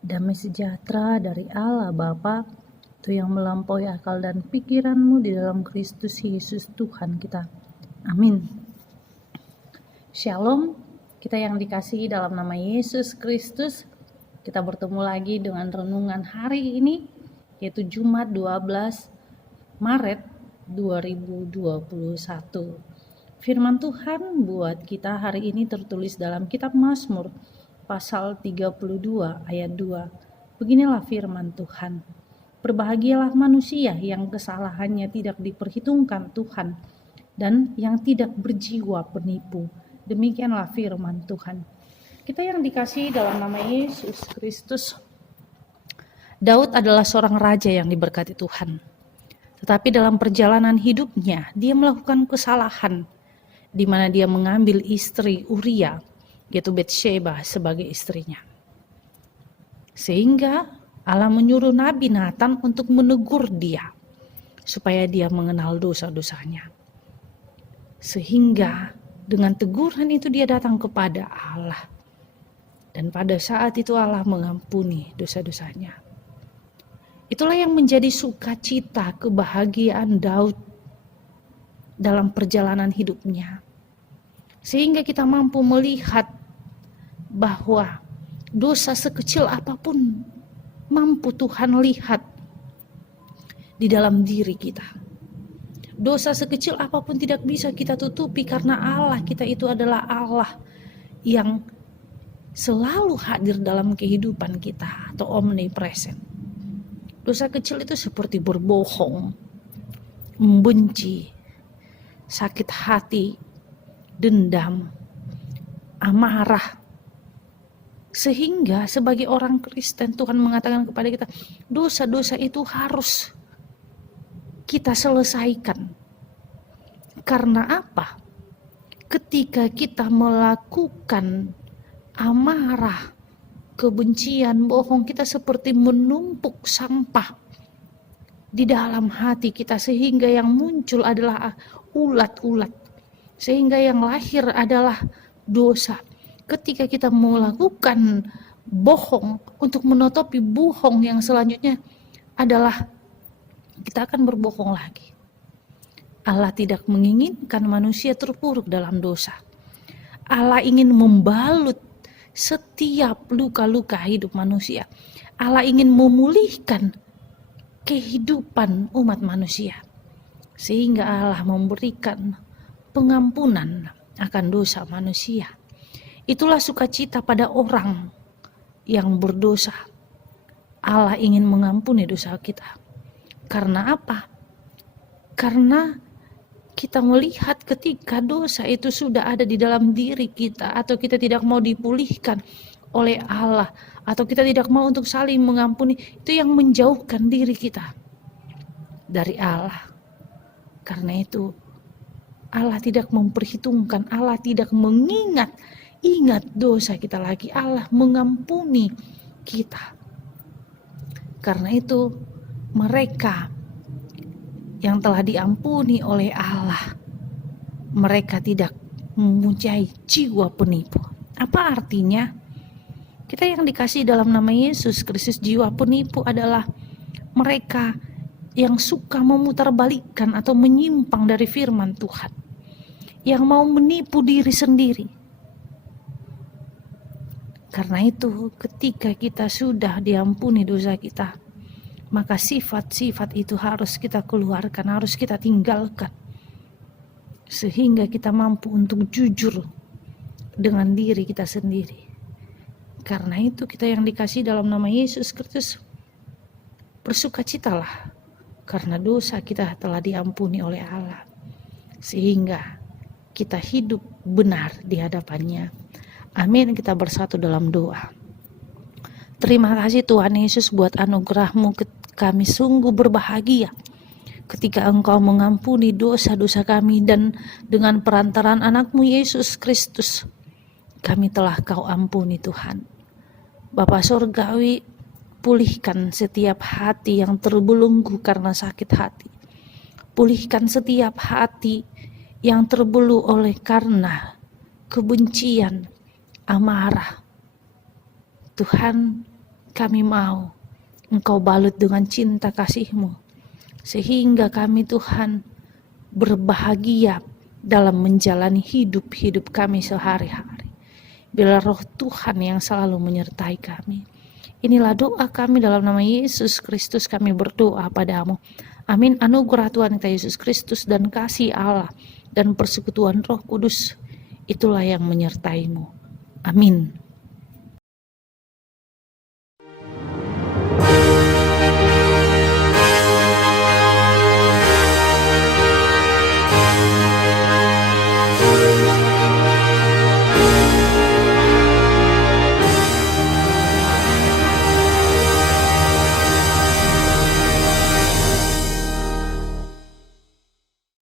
Damai sejahtera dari Allah Bapa, itu yang melampaui akal dan pikiranmu di dalam Kristus Yesus Tuhan kita. Amin. Shalom, kita yang dikasihi dalam nama Yesus Kristus. Kita bertemu lagi dengan renungan hari ini, yaitu Jumat 12 Maret 2021. Firman Tuhan buat kita hari ini tertulis dalam kitab Mazmur pasal 32 ayat 2. Beginilah firman Tuhan. Berbahagialah manusia yang kesalahannya tidak diperhitungkan Tuhan dan yang tidak berjiwa penipu. Demikianlah firman Tuhan. Kita yang dikasihi dalam nama Yesus Kristus. Daud adalah seorang raja yang diberkati Tuhan. Tetapi dalam perjalanan hidupnya dia melakukan kesalahan, di mana dia mengambil istri Uria, yaitu Batsheba sebagai istrinya. Sehingga Allah menyuruh Nabi Nathan untuk menegur dia supaya dia mengenal dosa-dosanya. Sehingga dengan teguran itu dia datang kepada Allah. Dan pada saat itu Allah mengampuni dosa-dosanya. Itulah yang menjadi sukacita kebahagiaan Daud dalam perjalanan hidupnya. Sehingga kita mampu melihat bahwa dosa sekecil apapun mampu Tuhan lihat di dalam diri kita. Dosa sekecil apapun tidak bisa kita tutupi karena Allah kita itu adalah Allah yang selalu hadir dalam kehidupan kita atau omnipresent. Dosa kecil itu seperti berbohong, membenci, sakit hati, dendam, amarah. Sehingga sebagai orang Kristen Tuhan mengatakan kepada kita, dosa-dosa itu harus kita selesaikan. Karena apa? Ketika kita melakukan amarah, kebencian, bohong, kita seperti menumpuk sampah di dalam hati kita, sehingga yang muncul adalah ulat-ulat, sehingga yang lahir adalah dosa. Ketika kita melakukan bohong untuk menutupi bohong yang selanjutnya adalah kita akan berbohong lagi. Allah tidak menginginkan manusia terpuruk dalam dosa. Allah ingin membalut setiap luka-luka hidup manusia. Allah ingin memulihkan kehidupan umat manusia. Sehingga Allah memberikan pengampunan akan dosa manusia. Itulah sukacita pada orang yang berdosa. Allah ingin mengampuni dosa kita. Karena apa? Karena kita melihat ketika dosa itu sudah ada di dalam diri kita, atau kita tidak mau dipulihkan oleh Allah, atau kita tidak mau untuk saling mengampuni, itu yang menjauhkan diri kita dari Allah. Karena itu Allah tidak memperhitungkan, Allah tidak mengingat dosa kita lagi. Allah mengampuni kita. Karena itu mereka yang telah diampuni oleh Allah, mereka tidak mempunyai jiwa penipu. Apa artinya? Kita yang dikasih dalam nama Yesus Kristus, jiwa penipu adalah mereka yang suka memutarbalikkan atau menyimpang dari firman Tuhan, yang mau menipu diri sendiri. Karena itu, ketika kita sudah diampuni dosa kita, maka sifat-sifat itu harus kita keluarkan, harus kita tinggalkan, sehingga kita mampu untuk jujur dengan diri kita sendiri. Karena itu kita yang dikasih dalam nama Yesus Kristus, bersukacitalah karena dosa kita telah diampuni oleh Allah, sehingga kita hidup benar di hadapannya. Amin. Kita bersatu dalam doa. Terima kasih Tuhan Yesus buat anugerah-Mu. Kami sungguh berbahagia ketika Engkau mengampuni dosa-dosa kami, dan dengan perantaran anak-Mu Yesus Kristus kami telah Kau ampuni Tuhan. Bapa Surgawi, pulihkan setiap hati yang terbelenggu karena sakit hati. Pulihkan setiap hati yang terbelu oleh karena kebencian, amarah. Tuhan, kami mau Engkau balut dengan cinta kasih-Mu, sehingga kami Tuhan berbahagia dalam menjalani hidup kami sehari-hari. Bila Roh Tuhan yang selalu menyertai kami. Inilah doa kami dalam nama Yesus Kristus, kami berdoa padamu. Amin. Anugerah Tuhan kita Yesus Kristus dan kasih Allah dan persekutuan Roh Kudus, itulah yang menyertai-Mu. Amin.